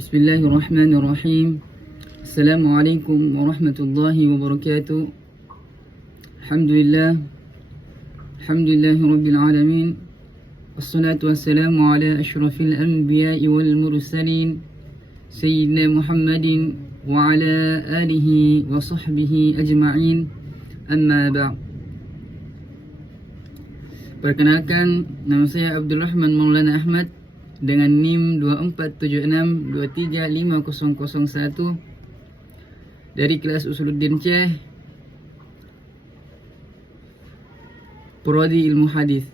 Bismillahirrahmanirrahim. Assalamualaikum warahmatullahi wabarakatuh. Alhamdulillahi rabbil alamin. Assalatu wassalamu ala ashrafil anbiya'i wal mursalin Sayyidina Muhammadin wa ala alihi wa sahbihi ajma'in. Amma ba'd. Perkenalkan, nama saya Abdul Rahman Maulana Ahmad dengan NIM 2476235001 dari kelas Usuluddin Syekh, Prodi Ilmu Hadis.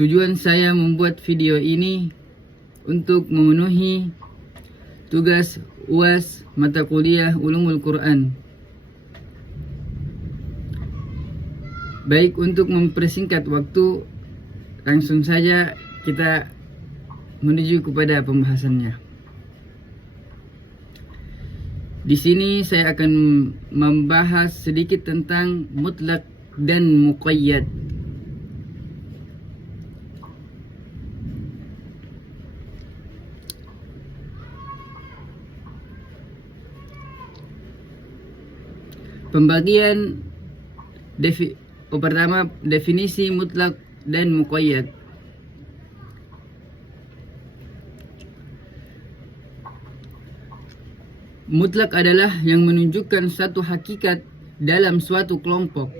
Tujuan saya membuat video ini untuk memenuhi tugas UAS mata kuliah Ulumul Quran. Baik, untuk mempersingkat waktu, langsung saja kita menuju kepada pembahasannya. Di sini saya akan membahas sedikit tentang mutlak dan muqayyad. Pembagian pertama, definisi mutlak dan muqayyad. Mutlak adalah yang menunjukkan satu hakikat dalam suatu kelompok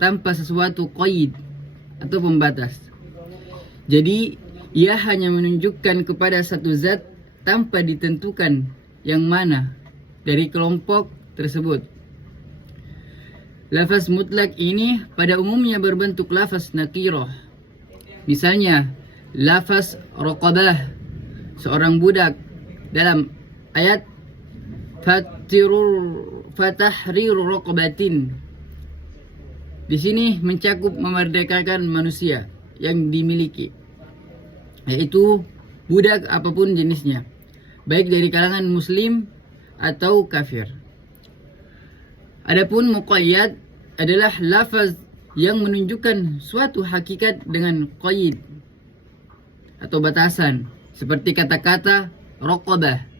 tanpa sesuatu qaid atau pembatas. Jadi ia hanya menunjukkan kepada satu zat tanpa ditentukan yang mana dari kelompok tersebut. Lafaz mutlak ini pada umumnya berbentuk lafaz nakirah. Misalnya lafaz raqabah, seorang budak, dalam ayat fatahriru raqabatin. Di sini mencakup memerdekakan manusia yang dimiliki, yaitu budak apapun jenisnya, baik dari kalangan muslim atau kafir. Adapun muqayyad adalah lafaz yang menunjukkan suatu hakikat dengan qaid atau batasan, seperti kata-kata raqabah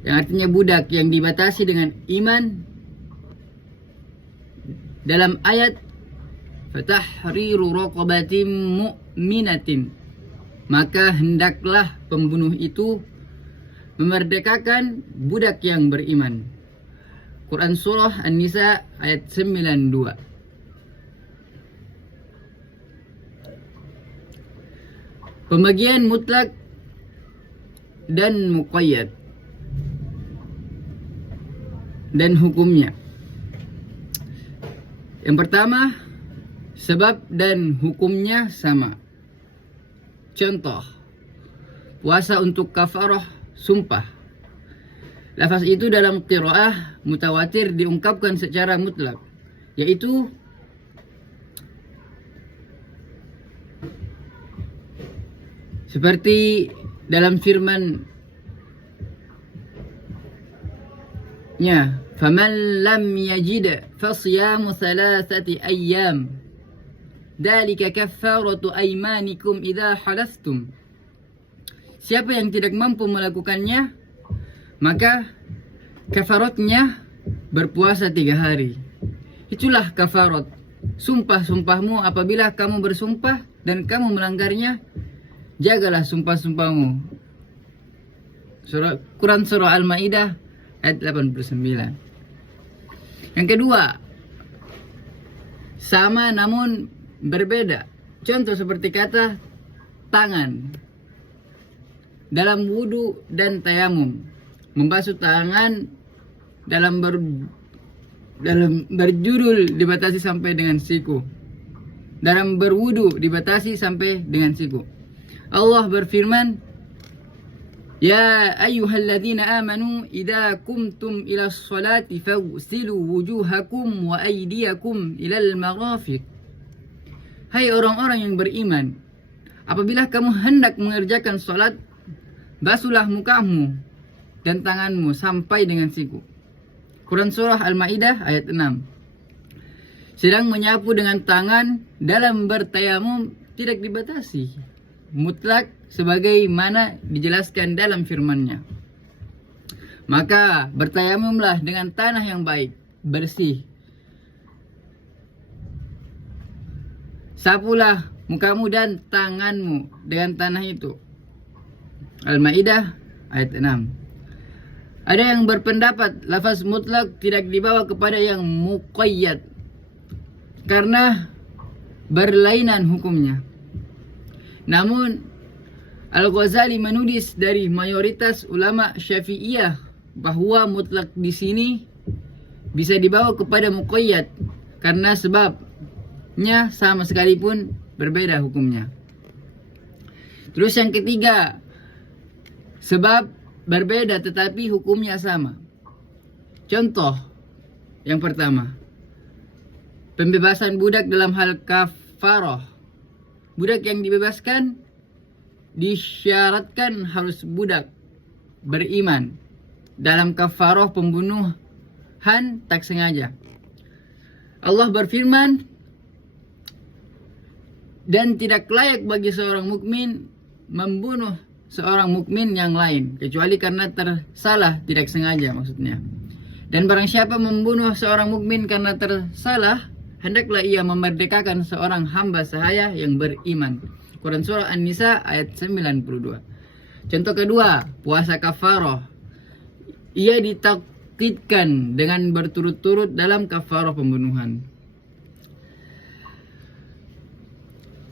yang artinya budak yang dibatasi dengan iman dalam ayat fatahriru raqabatin mu'minatin. Maka hendaklah pembunuh itu memerdekakan budak yang beriman. Quran Surah An-Nisa ayat 92. Pembagian mutlak dan muqayyad dan hukumnya. Yang pertama, sebab dan hukumnya sama. Contoh, puasa untuk kafarah sumpah. Lafaz itu dalam qiraah mutawatir diungkapkan secara mutlak, yaitu seperti dalam firman faman lam yajid fasyamu thalathati ayyam dzalika kaffaratu aymanikum idza halaftum. Siapa yang tidak mampu melakukannya, maka kafaratnya berpuasa 3 hari. Itulah kafarat sumpah-sumpahmu apabila kamu bersumpah dan kamu melanggarnya. Jagalah sumpah-sumpahmu. Quran Surah Al-Maidah ayat 89. Yang kedua, sama namun berbeda. Contoh seperti kata tangan dalam wudu dan tayamum. Membasuh tangan dalam berjudul dibatasi sampai dengan siku. Dalam berwudu dibatasi sampai dengan siku. Allah berfirman, Ya ayyuhalladzina amanu idza kumtum ila sholati faghsilu wujuhakum wa aydiyakum ilal marafiq. Hai orang-orang yang beriman, apabila kamu hendak mengerjakan sholat, basuhlah mukamu dan tanganmu sampai dengan siku. Quran Surah Al-Maidah ayat 6. Sedang menyapu dengan tangan dalam bertayamum tidak dibatasi. mutlak sebagaimana dijelaskan dalam firman-Nya. Maka bertayamumlah dengan tanah yang baik, bersih. Sapulah mukamu dan tanganmu dengan tanah itu. Al-Maidah ayat 6. Ada yang berpendapat lafaz mutlak tidak dibawa kepada yang muqayyad karena berlainan hukumnya. Namun Al-Ghazali menulis dari mayoritas ulama Syafi'iyah bahwa mutlak di sini bisa dibawa kepada muqayyad karena sebabnya sama sekalipun berbeda hukumnya. Terus yang ketiga, sebab berbeda tetapi hukumnya sama. Contoh yang pertama, pembebasan budak dalam hal kafarah. Budak yang dibebaskan disyaratkan harus budak beriman. Dalam kafarah pembunuhan tak sengaja, Allah berfirman, dan tidak layak bagi seorang mukmin membunuh seorang mukmin yang lain kecuali karena tersalah, tidak sengaja maksudnya. Dan barang siapa membunuh seorang mukmin karena tersalah, hendaklah ia memerdekakan seorang hamba sahaya yang beriman. Quran surah An-Nisa ayat 92. Contoh kedua, puasa kafarah. Ia ditaktidkan dengan berturut-turut dalam kafarah pembunuhan.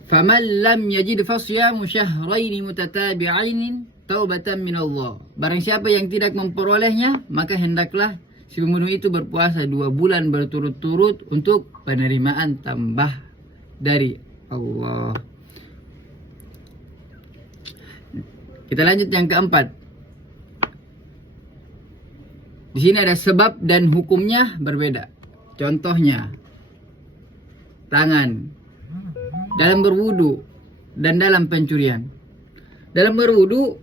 Faman lam yajid fasyamu syahraini mutatabi'ain taubatan minallah. Barang siapa yang tidak memperolehnya, maka hendaklah si pembunuh itu berpuasa 2 bulan berturut-turut untuk penerimaan tambah dari Allah. Kita lanjut yang keempat. Di sini ada sebab dan hukumnya berbeda. Contohnya, tangan dalam berwudu dan dalam pencurian. Dalam berwudu,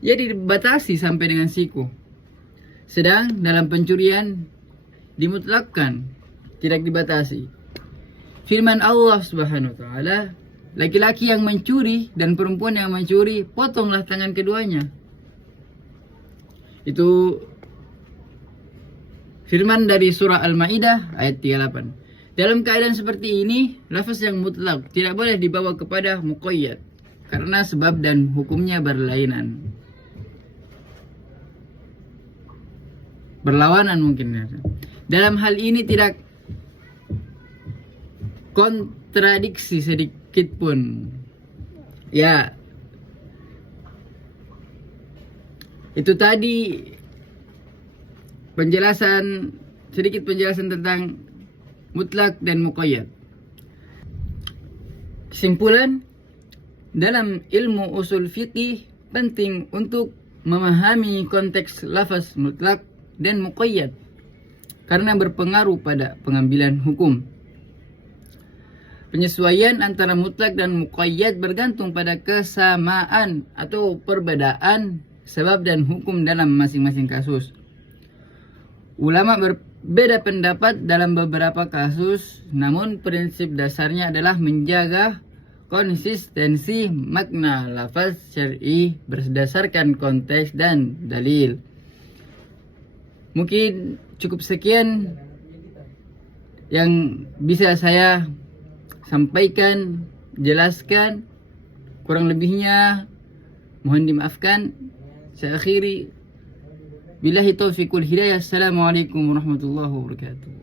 ia dibatasi sampai dengan siku. Sedang dalam pencurian dimutlakkan, tidak dibatasi. Firman Allah Subhanahu wa taala, laki-laki yang mencuri dan perempuan yang mencuri, potonglah tangan keduanya. Itu firman dari surah Al-Maidah ayat 38. Dalam keadaan seperti ini, lafaz yang mutlak tidak boleh dibawa kepada muqayyad karena sebab dan hukumnya berlainan. Berlawanan mungkin. Dalam hal ini tidak kontradiksi sedikit pun. Ya, itu tadi sedikit penjelasan tentang mutlak dan muqayyad. Kesimpulan, dalam ilmu usul fiqih penting untuk memahami konteks lafaz mutlak dan muqayyad karena berpengaruh pada pengambilan hukum. Penyesuaian antara mutlak dan muqayyad bergantung pada kesamaan atau perbedaan sebab dan hukum dalam masing-masing kasus. Ulama berbeda pendapat dalam beberapa kasus, namun prinsip dasarnya adalah menjaga konsistensi makna lafaz syar'i berdasarkan konteks dan dalil. Mungkin cukup sekian yang bisa saya sampaikan, jelaskan. Kurang lebihnya mohon dimaafkan. Saya akhiri. Billahi taufiqul hidayah. Assalamualaikum warahmatullahi wabarakatuh.